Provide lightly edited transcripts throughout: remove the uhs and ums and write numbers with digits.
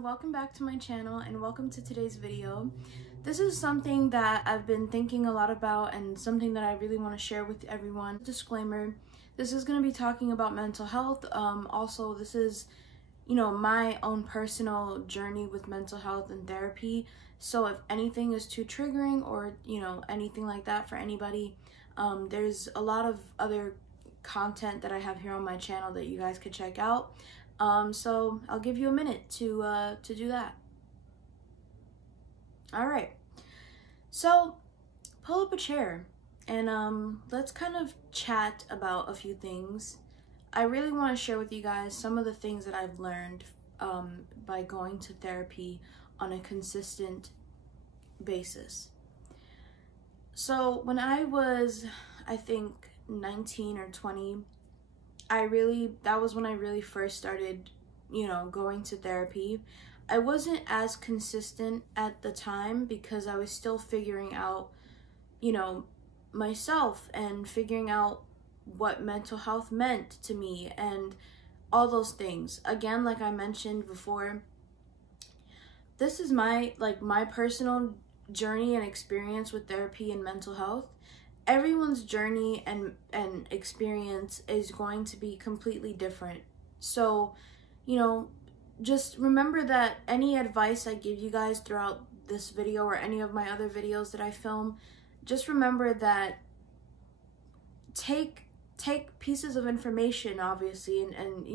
everyone, welcome back to my channel and welcome to today's video. This is something that I've been thinking a lot about and something that I really want to share with everyone. Disclaimer, this is going to be talking about mental health. Also, this is, my own personal journey with mental health and therapy. So if anything is too triggering or, anything like that for anybody, there's a lot of other content that I have here on my channel that you guys could check out. So I'll give you a minute to do that. All right, so pull up a chair and let's kind of chat about a few things. I really want to share with you guys some of the things that I've learned by going to therapy on a consistent basis. So when I was, I think, 19 or 20, that was when I really first started, going to therapy. I wasn't as consistent at the time because I was still figuring out, myself and figuring out what mental health meant to me and all those things. Again, like I mentioned before, this is my personal journey and experience with therapy and mental health. Everyone's journey and experience is going to be completely different. So, just remember that any advice I give you guys throughout this video or any of my other videos that I film, just remember that take pieces of information, obviously, and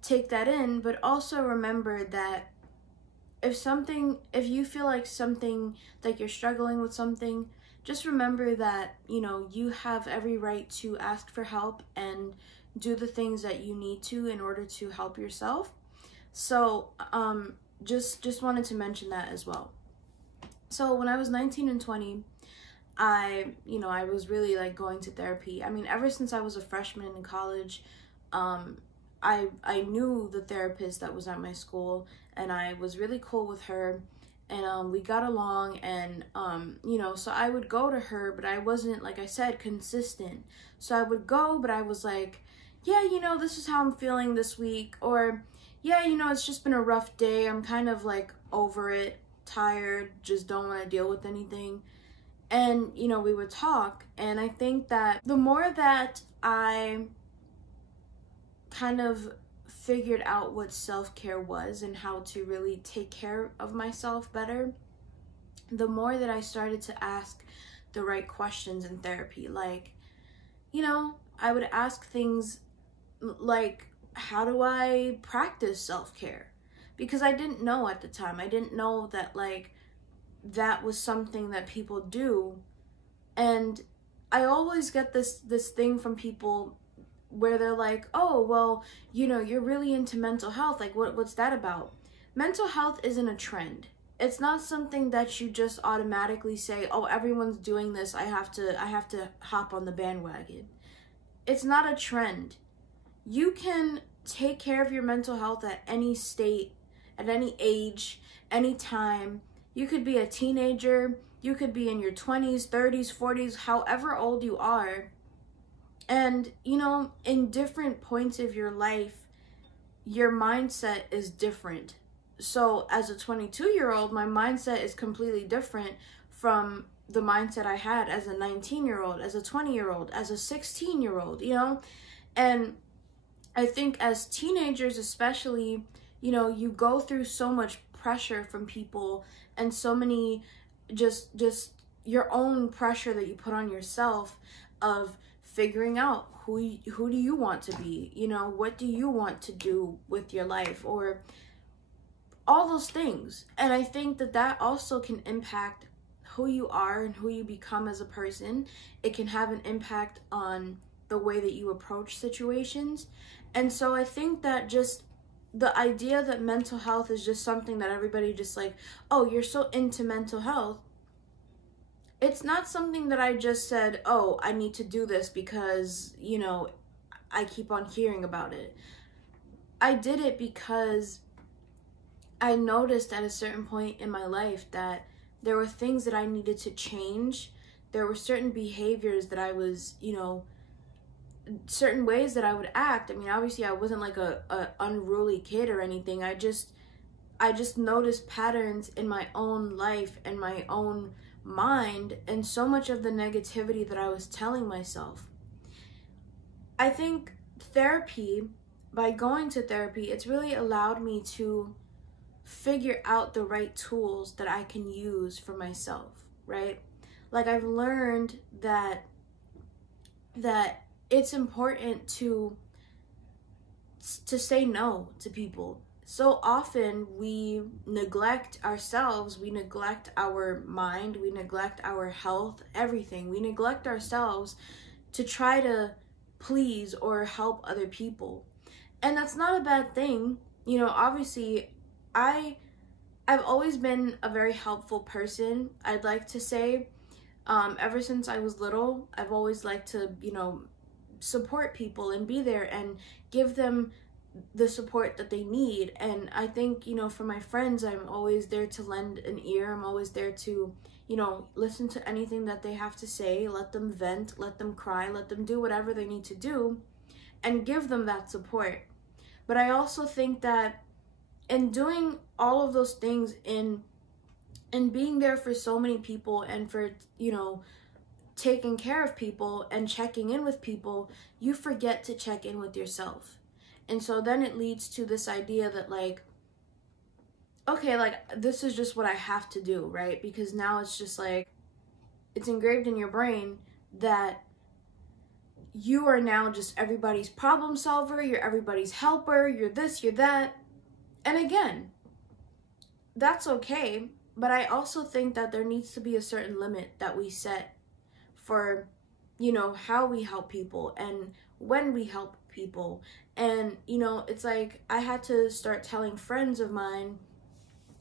take that in, but also remember that if you feel like you're struggling with something, just remember that, you have every right to ask for help and do the things that you need to in order to help yourself. So, just wanted to mention that as well. So when I was 19 and 20, I was really going to therapy. I mean, ever since I was a freshman in college, I knew the therapist that was at my school and I was really cool with her. And we got along and, so I would go to her, but I wasn't, like I said, consistent. So I would go, but I was like, yeah, this is how I'm feeling this week. Or, yeah, it's just been a rough day. I'm kind of over it, tired, just don't want to deal with anything. And, we would talk. And I think that the more that I kind of figured out what self-care was and how to really take care of myself better, the more that I started to ask the right questions in therapy. I would ask things like, how do I practice self-care? Because I didn't know at the time. I didn't know that that was something that people do. And I always get this thing from people where they're like, oh, well, you're really into mental health. What's that about? Mental health isn't a trend. It's not something that you just automatically say, oh, everyone's doing this, I have to hop on the bandwagon. It's not a trend. You can take care of your mental health at any state, at any age, any time. You could be a teenager, you could be in your 20s, 30s, 40s, however old you are. And, in different points of your life, your mindset is different. So as a 22-year-old, my mindset is completely different from the mindset I had as a 19-year-old, as a 20-year-old, as a 16-year-old, And I think as teenagers especially, you go through so much pressure from people and so many just your own pressure that you put on yourself of figuring out who do you want to be, what do you want to do with your life, or all those things. And I think that also can impact who you are and who you become as a person. It can have an impact on the way that you approach situations. And so I think that just the idea that mental health is just something that everybody just oh, you're so into mental health. It's not something that I just said, oh, I need to do this because, I keep on hearing about it. I did it because I noticed at a certain point in my life that there were things that I needed to change. There were certain behaviors that I was, certain ways that I would act. I mean, obviously I wasn't a unruly kid or anything. I I just noticed patterns in my own life and my own mind, and so much of the negativity that I was telling myself. I think therapy, by going to therapy, it's really allowed me to figure out the right tools that I can use for myself, right? Like, I've learned that it's important to say no to people. So often we neglect ourselves, we neglect our mind, we neglect our health, everything. We neglect ourselves to try to please or help other people. And that's not a bad thing. You know, obviously, I've always been a very helpful person, I'd like to say. Ever since I was little, I've always liked to, support people and be there and give them the support that they need. And I think, for my friends, I'm always there to lend an ear. I'm always there to, listen to anything that they have to say, let them vent, let them cry, let them do whatever they need to do, and give them that support. But I also think that in doing all of those things, in being there for so many people, and for, taking care of people and checking in with people, you forget to check in with yourself. And so then it leads to this idea that, like, okay, like, this is just what I have to do, right? Because now it's just like, it's engraved in your brain that you are now just everybody's problem solver, you're everybody's helper, you're this, you're that. And again, that's okay, but I also think that there needs to be a certain limit that we set for, how we help people and when we help people. And, it's like, I had to start telling friends of mine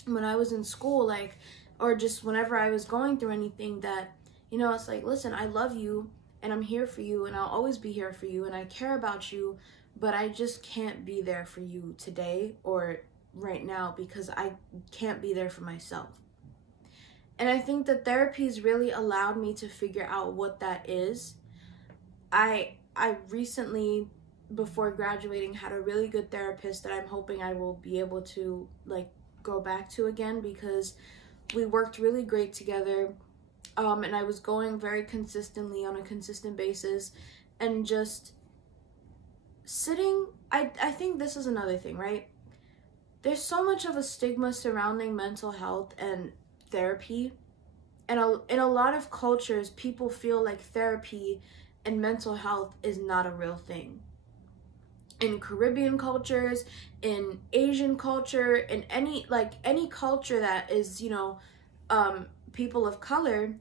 when I was in school, like, or just whenever I was going through anything, that, it's like, listen, I love you and I'm here for you and I'll always be here for you and I care about you, but I just can't be there for you today or right now because I can't be there for myself. And I think that therapy's really allowed me to figure out what that is. I recently, before graduating, had a really good therapist that I'm hoping I will be able to, like, go back to again, because we worked really great together. And I was going very consistently on a consistent basis, and just sitting, I think this is another thing, right? There's so much of a stigma surrounding mental health and therapy. And in a lot of cultures, people feel like therapy and mental health is not a real thing. In Caribbean cultures, in Asian culture, in any culture that is, people of color,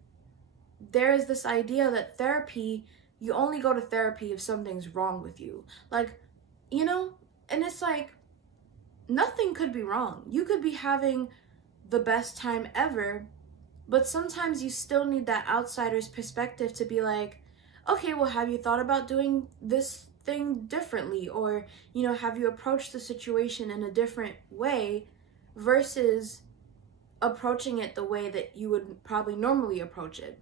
there is this idea that therapy, you only go to therapy if something's wrong with you. Like, and it's like, nothing could be wrong. You could be having the best time ever, but sometimes you still need that outsider's perspective to be like, okay, well, have you thought about doing this thing differently? Or, have you approached the situation in a different way versus approaching it the way that you would probably normally approach it?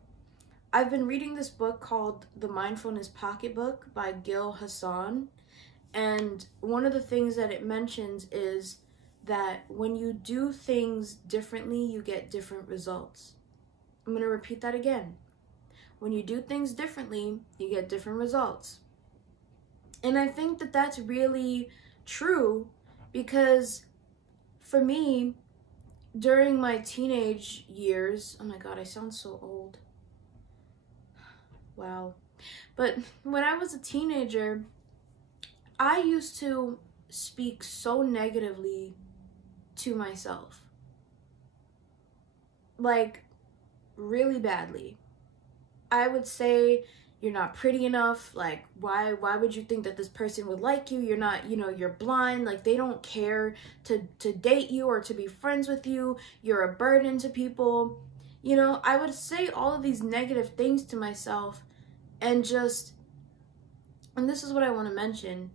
I've been reading this book called The Mindfulness Pocketbook by Gil Hassan. And one of the things that it mentions is that when you do things differently, you get different results. I'm going to repeat that again. When you do things differently, you get different results. And I think that that's really true, because for me, during my teenage years, oh my God, I sound so old. Wow. But when I was a teenager, I used to speak so negatively to myself. Like, really badly. I would say, you're not pretty enough. Like, why would you think that this person would like you? You're not, you're blind. Like, they don't care to date you or to be friends with you. You're a burden to people. I would say all of these negative things to myself, and this is what I want to mention.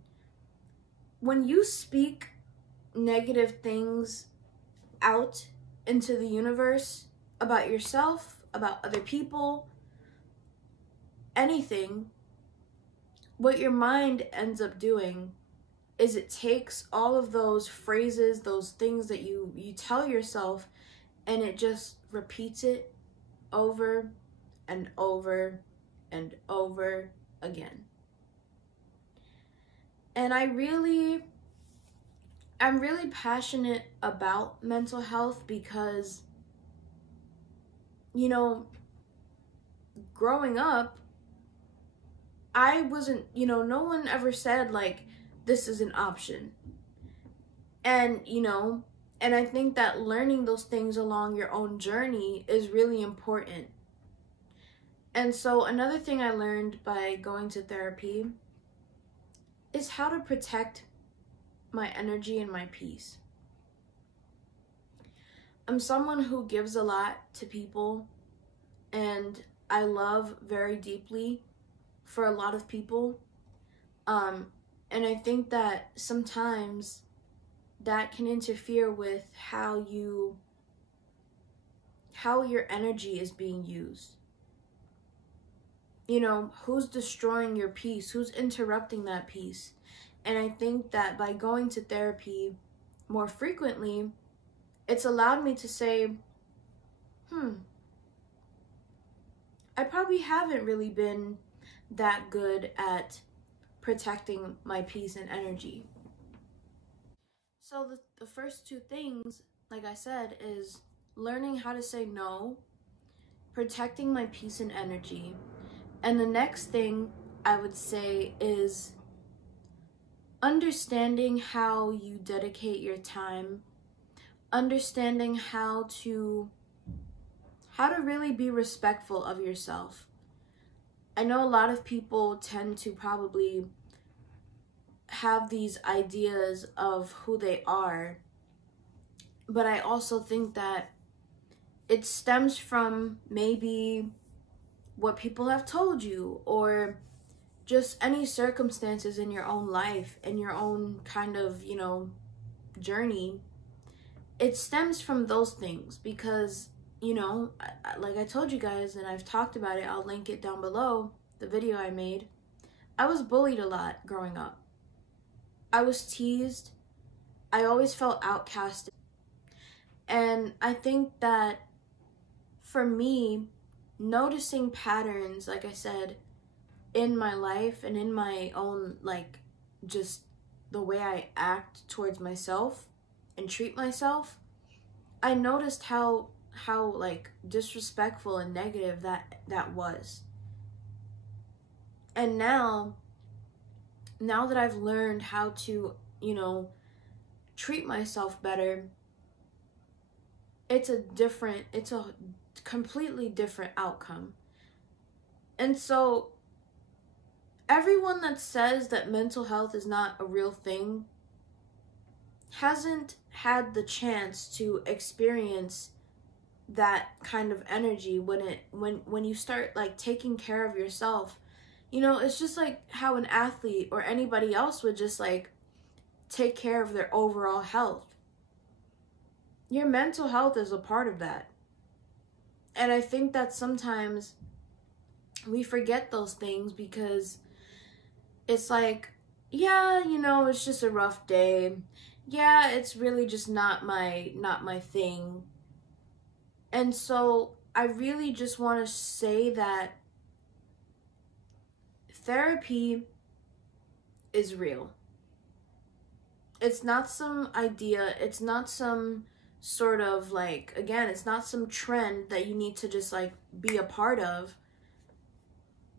When you speak negative things out into the universe about yourself, about other people, anything, what your mind ends up doing is it takes all of those phrases, those things that you tell yourself, and it just repeats it over and over and over again. And I'm really passionate about mental health because, you know, growing up, I wasn't, no one ever said, like, this is an option. And, and I think that learning those things along your own journey is really important. And so another thing I learned by going to therapy is how to protect my energy and my peace. I'm someone who gives a lot to people, and I love very deeply for a lot of people. And I think that sometimes that can interfere with how your energy is being used. Who's destroying your peace? Who's interrupting that peace? And I think that by going to therapy more frequently, it's allowed me to say, I probably haven't really been that good at protecting my peace and energy. So the first two things, like I said, is learning how to say no, protecting my peace and energy. And the next thing I would say is understanding how you dedicate your time, understanding how to really be respectful of yourself. I know a lot of people tend to probably have these ideas of who they are, but I also think that it stems from maybe what people have told you, or just any circumstances in your own life and your own kind of, journey. It stems from those things because, like I told you guys, and I've talked about it, I'll link it down below, the video I made. I was bullied a lot growing up. I was teased. I always felt outcasted. And I think that for me, noticing patterns, like I said, in my life and in my own, like, just the way I act towards myself and treat myself, I noticed how like disrespectful and negative that was. And now that I've learned how to, treat myself better, it's a completely different outcome. And so everyone that says that mental health is not a real thing hasn't had the chance to experience that kind of energy when you start, like, taking care of yourself. It's just like how an athlete or anybody else would just, like, take care of their overall health. Your mental health is a part of that. And I think that sometimes we forget those things because it's like, yeah, it's just a rough day. Yeah, it's really just not my thing. And so I really just want to say that therapy is real. It's not some idea. It's not some sort of, like, again, it's not some trend that you need to just, like, be a part of.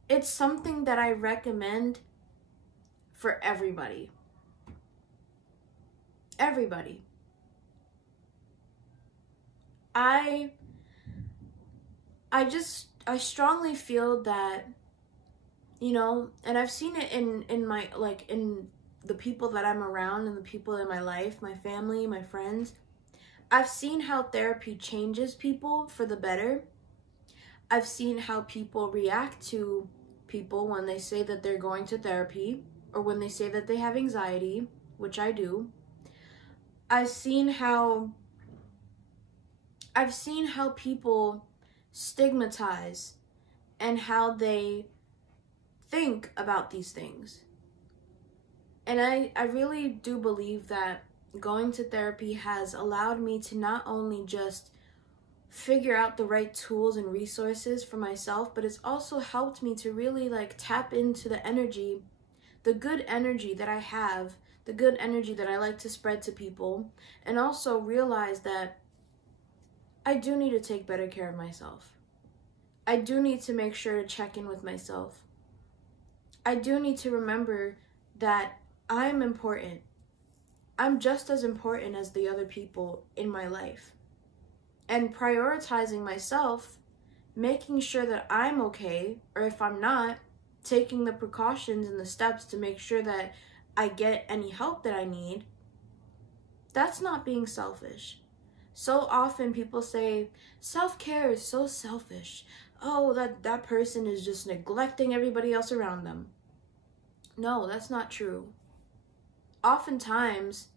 It's something that I recommend for everybody. Everybody. I strongly feel that, and I've seen it in my, like, in the people that I'm around and the people in my life, my family, my friends. I've seen how therapy changes people for the better. I've seen how people react to people when they say that they're going to therapy, or when they say that they have anxiety, which I do. I've seen how people stigmatize and how they think about these things. And I really do believe that going to therapy has allowed me to not only just figure out the right tools and resources for myself, but it's also helped me to really like tap into the energy, the good energy that I have, the good energy that I like to spread to people, and also realize that I do need to take better care of myself. I do need to make sure to check in with myself. I do need to remember that I'm important. I'm just as important as the other people in my life. And prioritizing myself, making sure that I'm okay, or if I'm not, taking the precautions and the steps to make sure that I get any help that I need, that's not being selfish. So often people say, self-care is so selfish. Oh, that person is just neglecting everybody else around them. No, that's not true. Oftentimes,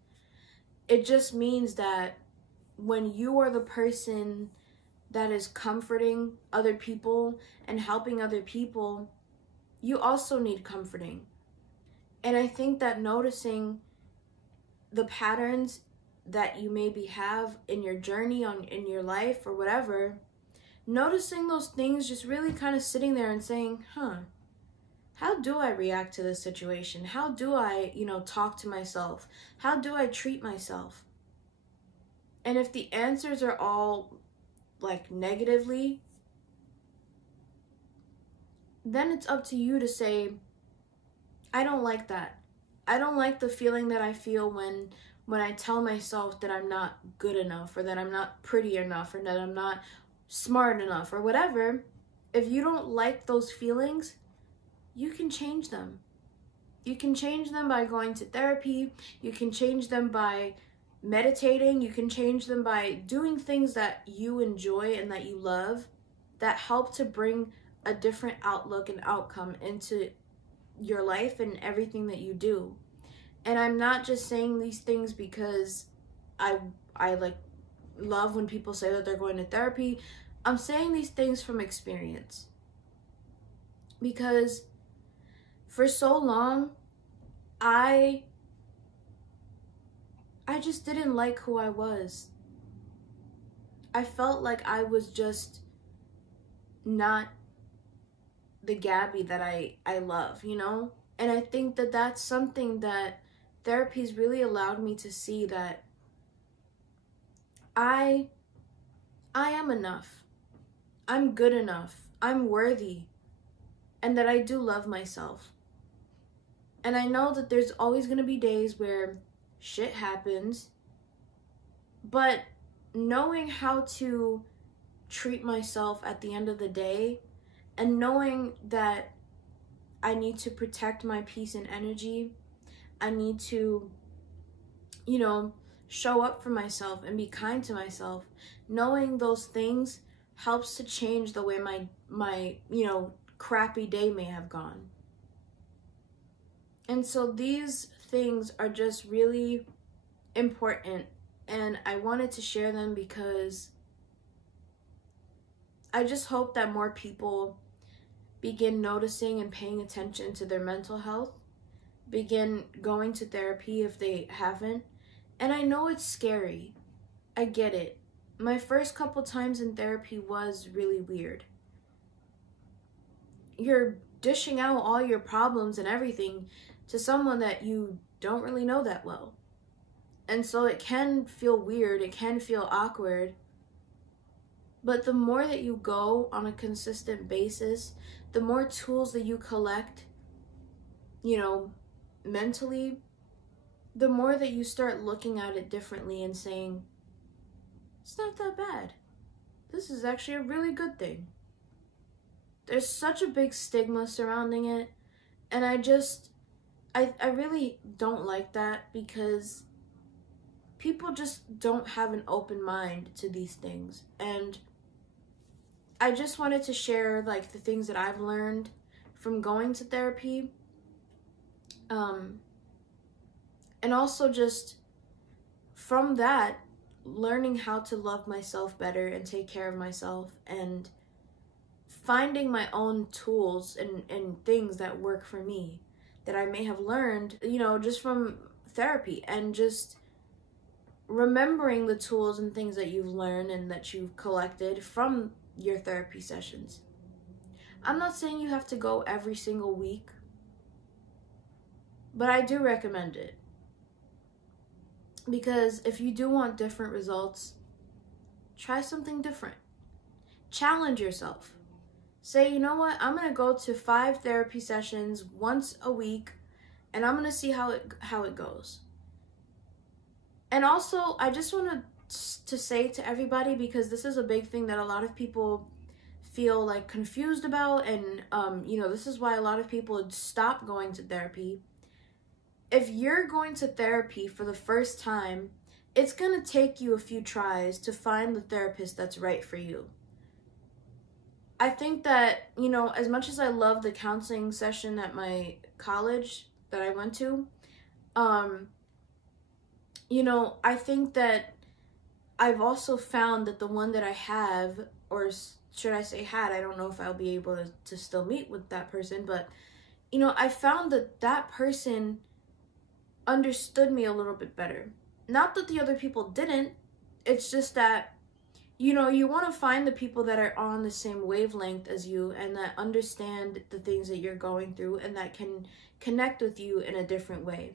it just means that when you are the person that is comforting other people and helping other people, you also need comforting. And I think that noticing the patterns that you maybe have in your journey in your life or whatever, noticing those things, just really kind of sitting there and saying, how do I react to this situation? How do I, talk to myself? How do I treat myself? And if the answers are all like negatively, then it's up to you to say, I don't like that. I don't like the feeling that I feel when I tell myself that I'm not good enough, or that I'm not pretty enough, or that I'm not smart enough, or whatever. If you don't like those feelings, you can change them. You can change them by going to therapy. You can change them by meditating. You can change them by doing things that you enjoy and that you love, that help to bring a different outlook and outcome into your life and everything that you do. And I'm not just saying these things because I like love when people say that they're going to therapy. I'm saying these things from experience. Because for so long, I just didn't like who I was. I felt like I was just not the Gabby that I love, And I think that that's something that therapy's really allowed me to see, that I am enough. I'm good enough. I'm worthy. And that I do love myself. And I know that there's always going to be days where shit happens, but knowing how to treat myself at the end of the day, and knowing that I need to protect my peace and energy, I need to, show up for myself and be kind to myself. Knowing those things helps to change the way my crappy day may have gone. And so these things are just really important, and I wanted to share them because I just hope that more people begin noticing and paying attention to their mental health, begin going to therapy if they haven't. And I know it's scary. I get it. My first couple times in therapy was really weird. You're dishing out all your problems and everything to someone that you don't really know that well. And so it can feel weird, it can feel awkward. But the more that you go on a consistent basis, the more tools that you collect, mentally, the more that you start looking at it differently and saying, it's not that bad. This is actually a really good thing. There's such a big stigma surrounding it, and I really don't like that, because people just don't have an open mind to these things. And I just wanted to share like the things that I've learned from going to therapy. And also just from that, learning how to love myself better and take care of myself, and finding my own tools and things that work for me, that I may have learned, you know, just from therapy, and just remembering the tools and things that you've learned and that you've collected from your therapy sessions. I'm not saying you have to go every single week, but I do recommend it. Because if you do want different results, try something different. Challenge yourself. Say, you know what, I'm going to go to 5 therapy sessions once a week, and I'm going to see how it goes. And also, I just want to say to everybody, because this is a big thing that a lot of people feel like confused about, and you know, this is why a lot of people would stop going to therapy. If you're going to therapy for the first time, it's going to take you a few tries to find the therapist that's right for you. I think that, you know, as much as I love the counseling session at my college that I went to, you know, I think that I've also found that the one that I have, or should I say had, I don't know if I'll be able to still meet with that person, but, you know, I found that that person understood me a little bit better. Not that the other people didn't, it's just that, you know, you want to find the people that are on the same wavelength as you and that understand the things that you're going through and that can connect with you in a different way.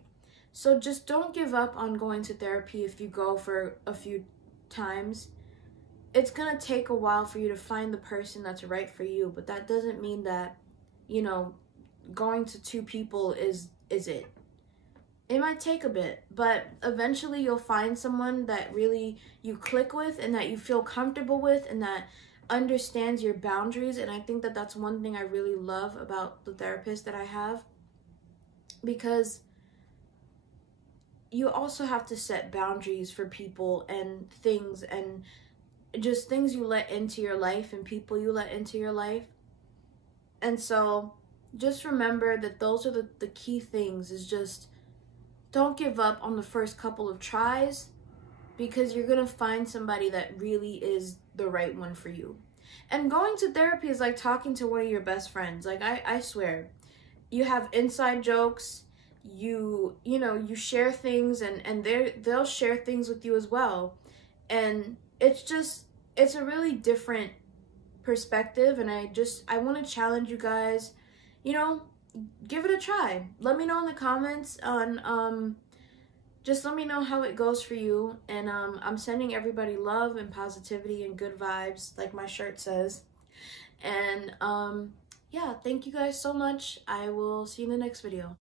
So just don't give up on going to therapy if you go for a few times. It's going to take a while for you to find the person that's right for you, but that doesn't mean that, you know, going to 2 people is it. It might take a bit, but eventually you'll find someone that really you click with and that you feel comfortable with and that understands your boundaries. And I think that that's one thing I really love about the therapist that I have, because you also have to set boundaries for people and things, and just things you let into your life and people you let into your life. And so just remember that those are the key things, is just don't give up on the first couple of tries, because you're going to find somebody that really is the right one for you. And going to therapy is like talking to one of your best friends. Like, I swear, you have inside jokes, you know, you share things, and they'll share things with you as well. And it's a really different perspective, and I want to challenge you guys, you know, give it a try. Let me know in the comments on just let me know how it goes for you. And I'm sending everybody love and positivity and good vibes, like my shirt says. And yeah, thank you guys so much. I will see you in the next video.